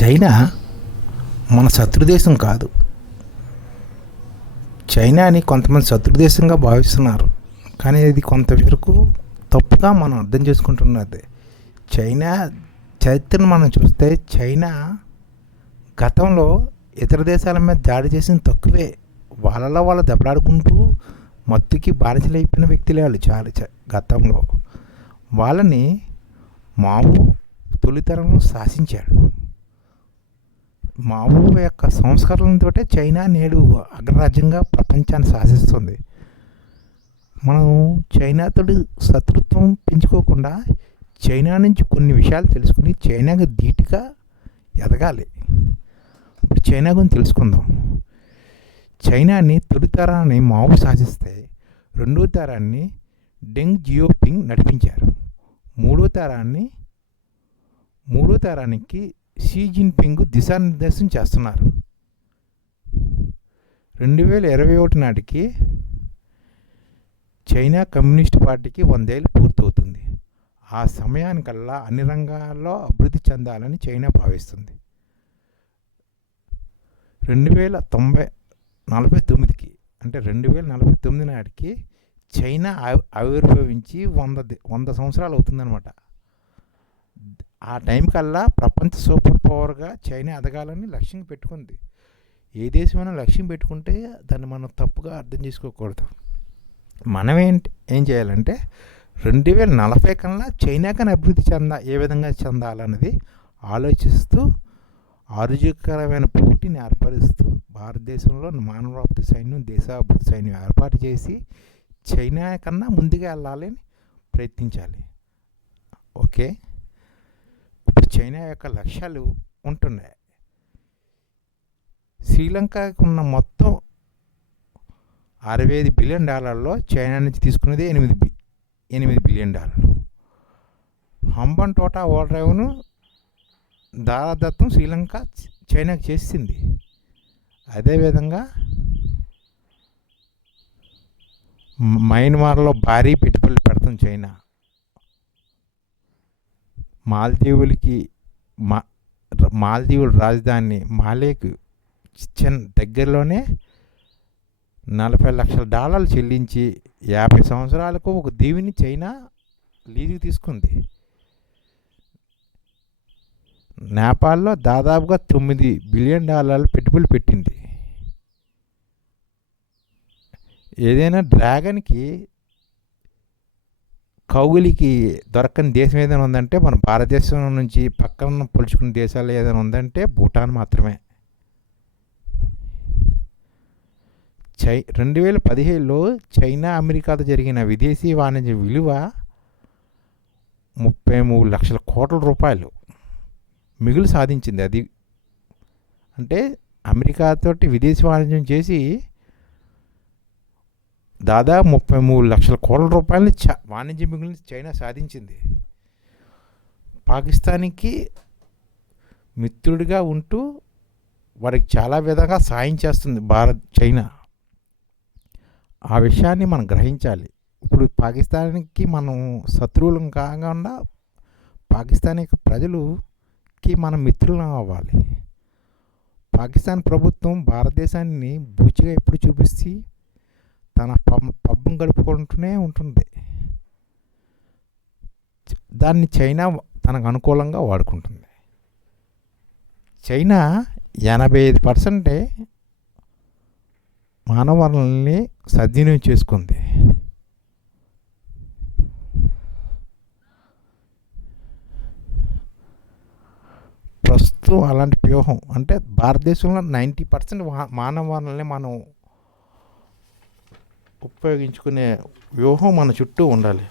China మన శత్రుదేశం కాదు. చైనాని కొంతమంది శత్రుదేశంగా భావిస్తున్నారు. కానీ ఇది కొంతవరకు తప్పుగా మనం అర్థం చేసుకుంటున్నది చైనా చరిత్రను మనం చూస్తే చైనా గతంలో ఇతర దేశాల మీద దాడి చేసిన తక్కువే. వాళ్ళలో వాళ్ళు దెబ్బలాడుకుంటూ మత్తుకి బానిసలైపోయిన వ్యక్తులే వాళ్ళు చాలా గతంలో. వాళ్ళని మావు తొలితరంలో శాసించాడు. మావు యొక్క సంస్కరణలతో చైనా నేడు అగ్రరాజ్యంగా ప్రపంచాన్ని శాసిస్తుంది. మనం చైనాతో శత్రుత్వం పెంచుకోకుండా చైనా నుంచి కొన్ని విషయాలు తెలుసుకుని చైనాకు ధీటుగా ఎదగాలి. ఇప్పుడు చైనా గురించి తెలుసుకుందాం. చైనాని తొలి తరాన్ని మావు శాసిస్తే రెండో తరాన్ని డెంగ్ జియోపింగ్ నడిపించారు. మూడో తరాన్ని మూడో తరానికి షీ జిన్పింగ్ దిశానిర్దేశం చేస్తున్నారు. రెండు వేల ఇరవై ఒకటి నాటికి చైనా కమ్యూనిస్ట్ పార్టీకి వందేళ్ళు పూర్తవుతుంది. ఆ సమయానికల్లా అన్ని రంగాల్లో అభివృద్ధి చెందాలని చైనా భావిస్తుంది. రెండు వేల తొంభై నలభై తొమ్మిదికి అంటే రెండు వేల నలభై తొమ్మిది నాటికి చైనా ఆవిర్భవించి వంద వంద సంవత్సరాలు అవుతుందన్నమాట. ఆ టైం కల్లా ప్రపంచ సూపర్ పవర్గా చైనా ఎదగాలని లక్ష్యం పెట్టుకుంది. ఏ దేశమైనా లక్ష్యం పెట్టుకుంటే దాన్ని మనం తప్పుగా అర్థం చేసుకోకూడదు. మనం ఏంటి ఏం చేయాలంటే రెండు వేల నలభై కన్నా చైనా కన్నా అభివృద్ధి చెందా ఏ విధంగా చెందాలన్నది ఆలోచిస్తూ ఆరోగ్యకరమైన పోటీని ఏర్పరుస్తూ భారతదేశంలో మానవాభివృద్ధి సైన్యం దేశాభివృద్ధి సైన్యం ఏర్పాటు చేసి చైనా కన్నా ముందుగా వెళ్ళాలని ప్రయత్నించాలి. ఓకే? చైనా యొక్క లక్ష్యాలు ఉంటున్నాయి. శ్రీలంకకు ఉన్న మొత్తం అరవై ఐదు బిలియన్ డాలర్లో చైనా నుంచి తీసుకున్నది ఎనిమిది బి ఎనిమిది బిలియన్ డాలర్లు. హంబన్ టోటా ఓల్ డ్రైవ్ను దారాదత్తం శ్రీలంక చైనాకు చేసింది. అదేవిధంగా మయన్మార్లో భారీ పెట్టుబడులు పెడతాం చైనా. మాల్దీవులకి మా మాల్దీవుల రాజధాని మాలేకు చిన్న దగ్గరలోనే నలభై లక్షల డాలర్లు చెల్లించి యాభై సంవత్సరాలకు ఒక దీవిని చైనా లీజుకు తీసుకుంది. నేపాల్లో దాదాపుగా తొమ్మిది బిలియన్ డాలర్లు పెట్టుబడులు పెట్టింది. ఏదైనా డ్రాగన్కి కౌగులికి దొరకని దేశం ఏదైనా ఉందంటే మన భారతదేశం నుంచి పక్కన పొలుచుకున్న దేశాలు ఏదైనా ఉందంటే భూటాన్ మాత్రమే. చై రెండు వేల పదిహేడులో చైనా అమెరికాతో జరిగిన విదేశీ వాణిజ్య విలువ ముప్పై మూడు లక్షల కోట్ల రూపాయలు మిగులు సాధించింది. అది అంటే అమెరికాతోటి విదేశీ వాణిజ్యం చేసి దాదాపు ముప్పై మూడు లక్షల కోట్ల రూపాయలని చ వాణిజ్య మిగులు చైనా సాధించింది. పాకిస్తాన్కి మిత్రుడిగా ఉంటూ వారికి చాలా విధంగా సాయం చేస్తుంది భారత్ చైనా. ఆ విషయాన్ని మనం గ్రహించాలి. ఇప్పుడు పాకిస్తాన్కి మనం శత్రువులం కాకుండా పాకిస్తాన్ యొక్క ప్రజలుకి మనం మిత్రులం అవ్వాలి. పాకిస్తాన్ ప్రభుత్వం భారతదేశాన్ని బూచిగా ఎప్పుడు చూపిస్తే తన పబ్ పబ్బం గడుపుకుంటూనే ఉంటుంది. దాన్ని చైనా తనకు అనుకూలంగా వాడుకుంటుంది. చైనా ఎనభై ఐదు పర్సెంటే మానవ వనరుల్ని సద్వినియోగం చేసుకుంది. ప్రస్తుతం అలాంటి వ్యూహం అంటే భారతదేశంలో నైంటీ పర్సెంట్ మానవ వనరుల్ని మనం ఉపయోగించుకునే వ్యూహం మన చుట్టూ ఉండాలి.